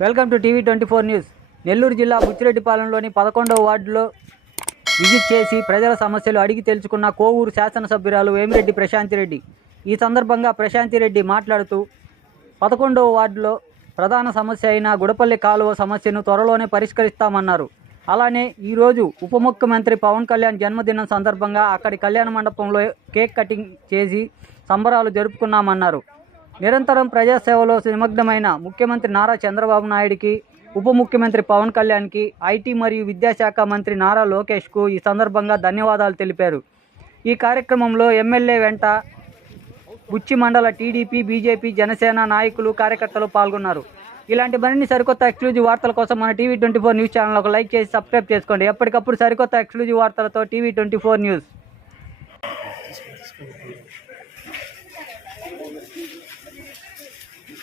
Welcome to TV twenty four news. Nellore జిల్లా బుచ్చిరెడ్డిపాలెంలోని పదకొండవ వార్డులో విజిట్ చేసి ప్రజల సమస్యలు అడిగి తెలుసుకున్న కోవూరు శాసనసభ్యురాలు వేమిరెడ్డి ప్రశాంతిరెడ్డి. ఈ సందర్భంగా ప్రశాంతిరెడ్డి మాట్లాడుతూ పదకొండవ వార్డులో ప్రధాన సమస్య అయిన గుడపల్లి కాలువ సమస్యను త్వరలోనే పరిష్కరిస్తామన్నారు. అలానే ఈరోజు ఉప ముఖ్యమంత్రి పవన్ కళ్యాణ్ జన్మదినం సందర్భంగా అక్కడి కళ్యాణ మండపంలో కేక్ కటింగ్ చేసి సంబరాలు జరుపుకున్నామన్నారు. నిరంతరం ప్రజాసేవలో నిమగ్నమైన ముఖ్యమంత్రి నారా చంద్రబాబు నాయుడికి ఉప ముఖ్యమంత్రి పవన్ కళ్యాణ్కి ఐటీ మరియు విద్యాశాఖ మంత్రి నారా లోకేష్కు ఈ సందర్భంగా ధన్యవాదాలు తెలిపారు. ఈ కార్యక్రమంలో ఎమ్మెల్యే వెంట బుచ్చి మండల టీడీపీ బీజేపీ జనసేన నాయకులు కార్యకర్తలు పాల్గొన్నారు. ఇలాంటి మరిన్ని సరికొత్త ఎక్స్క్లూజివ్ వార్తల కోసం మన TV twenty four news channel ఒక లైక్ చేసి సబ్స్క్రైబ్ చేసుకోండి. ఎప్పటికప్పుడు సరికొత్త ఎక్స్క్లూజివ్ వార్తలతో టీవీ ట్వంటీ ఫోర్ న్యూస్.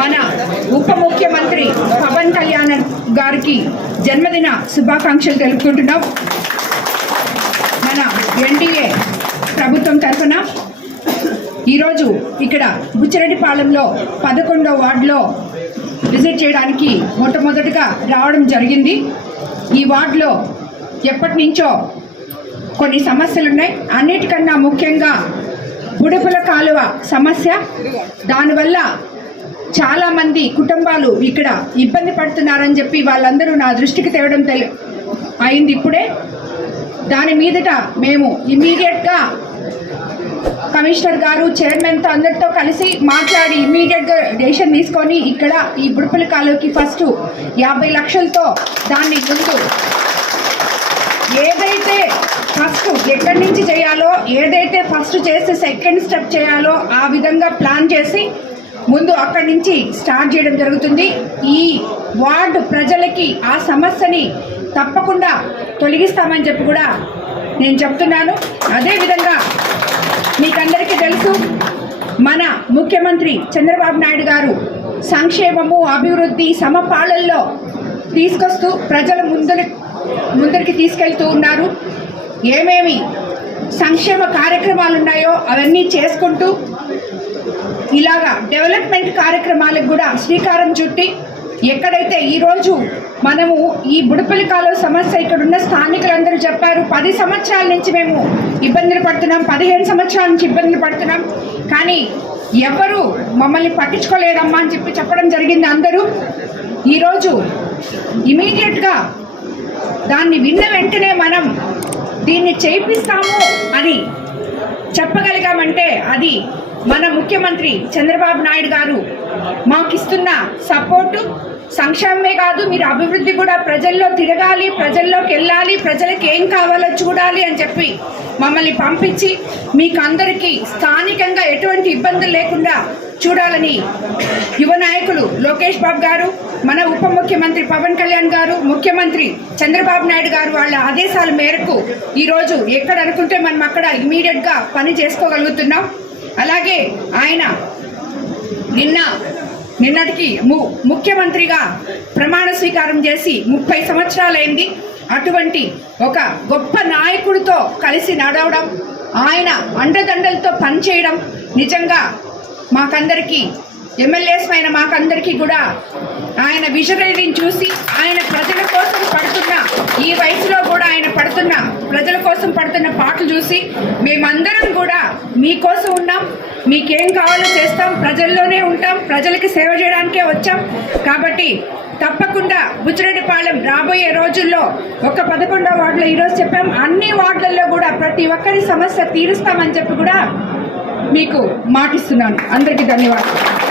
మన ఉప ముఖ్యమంత్రి పవన్ కళ్యాణ్ గారికి జన్మదిన శుభాకాంక్షలు తెలుపుకుంటున్నాం. మన ఎన్డీఏ ప్రభుత్వం తరఫున ఈరోజు ఇక్కడ బుచ్చిరెడ్డిపాలెంలో పదకొండో వార్డులో విజిట్ చేయడానికి మొట్టమొదటిగా రావడం జరిగింది. ఈ వార్డులో ఎప్పటి నుంచో కొన్ని సమస్యలు ఉన్నాయి అన్నిటికన్నా ముఖ్యంగా బుడపుల కాలువ సమస్య. దానివల్ల చాలామంది కుటుంబాలు ఇక్కడ ఇబ్బంది పడుతున్నారని చెప్పి వాళ్ళందరూ నా దృష్టికి తేవడం తెలి అయింది ఇప్పుడే. దాని మీదట మేము ఇమీడియట్గా కమిషనర్ గారు చైర్మన్తో అందరితో కలిసి మాట్లాడి ఇమీడియట్గా డెసిషన్ తీసుకొని ఇక్కడ ఈ బుడపల కాలువకి ఫస్ట్ యాభై లక్షలతో దాన్ని ముందు ఏదైతే ఫస్ట్ ఎక్కడి నుంచి చేయాలో ఏదైతే ఫస్ట్ చేసి సెకండ్ స్టెప్ చేయాలో ఆ విధంగా ప్లాన్ చేసి ముందు అక్కడి నుంచి స్టార్ట్ చేయడం జరుగుతుంది. ఈ వార్డు ప్రజలకి ఆ సమస్యని తప్పకుండా తొలగిస్తామని చెప్పి కూడా నేను చెప్తున్నాను. అదేవిధంగా మీకందరికీ తెలుసు మన ముఖ్యమంత్రి చంద్రబాబు నాయుడు గారు సంక్షేమము అభివృద్ధి సమపాళల్లో తీసుకొస్తూ ప్రజల ముందు ముందరికి తీసుకెళ్తూ ఉన్నారు. ఏమేమి సంక్షేమ కార్యక్రమాలు ఉన్నాయో అవన్నీ చేసుకుంటూ ఇలాగా డెవలప్మెంట్ కార్యక్రమాలకు కూడా శ్రీకారం చుట్టి ఎక్కడైతే ఈరోజు మనము ఈ బుడపల్లి కాలువ సమస్య ఇక్కడ ఉన్న స్థానికులందరూ చెప్పారు పది సంవత్సరాల నుంచి మేము ఇబ్బందులు పడుతున్నాం పదిహేను సంవత్సరాల నుంచి ఇబ్బందులు పడుతున్నాం. కానీ ఎవరు మమ్మల్ని పట్టించుకోలేదమ్మా అని చెప్పి చెప్పడం జరిగింది అందరూ. ఈరోజు ఇమీడియట్గా దాన్ని విన్న వెంటనే మనం దీన్ని చేయిస్తాము అని చెప్పగలిగామంటే అది మన ముఖ్యమంత్రి చంద్రబాబు నాయుడు గారు మాకిస్తున్న సపోర్టు సంక్షేమమే కాదు మీరు అభివృద్ధి కూడా ప్రజల్లో తిరగాలి ప్రజల్లోకి వెళ్ళాలి ప్రజలకు ఏం కావాలో చూడాలి అని చెప్పి మమ్మల్ని పంపించి మీకు అందరికీ స్థానికంగా ఎటువంటి ఇబ్బందులు లేకుండా చూడాలని యువ నాయకులు లోకేష్ బాబు గారు మన ఉప ముఖ్యమంత్రి పవన్ కళ్యాణ్ గారు ముఖ్యమంత్రి చంద్రబాబు నాయుడు గారు వాళ్ళ ఆదేశాల మేరకు ఈరోజు ఎక్కడ అనుకుంటే మనం అక్కడ ఇమీడియట్గా పని చేసుకోగలుగుతున్నాం. అలాగే ఆయన నిన్న నిన్నటికి ము ముఖ్యమంత్రిగా ప్రమాణ స్వీకారం చేసి ముప్పై సంవత్సరాలైంది. అటువంటి ఒక గొప్ప నాయకుడితో కలిసి నడవడం ఆయన అండదండలతో పనిచేయడం నిజంగా మాకందరికీ ఎమ్మెల్యేస్ అయిన మాకందరికీ కూడా ఆయన విజనరీని చూసి ఆయన ప్రజల కోసం పడుతున్న ఈ వయసులో కూడా ఆయన పడుతున్న ప్రజల కోసం పడుతున్న పాటలు చూసి మేమందరం కూడా మీకోసం ఉన్నాం మీకేం కావాలో చేస్తాం ప్రజల్లోనే ఉంటాం ప్రజలకి సేవ చేయడానికే వచ్చాం. కాబట్టి తప్పకుండా బుచ్చిరెడ్డిపాలెం రాబోయే రోజుల్లో ఒక పదకొండో వార్డులో ఈరోజు చెప్పాం అన్ని వార్డులలో కూడా ప్రతి ఒక్కరి సమస్య తీరుస్తామని చెప్పి కూడా మీకు మాటిస్తున్నాను. అందరికీ ధన్యవాదాలు.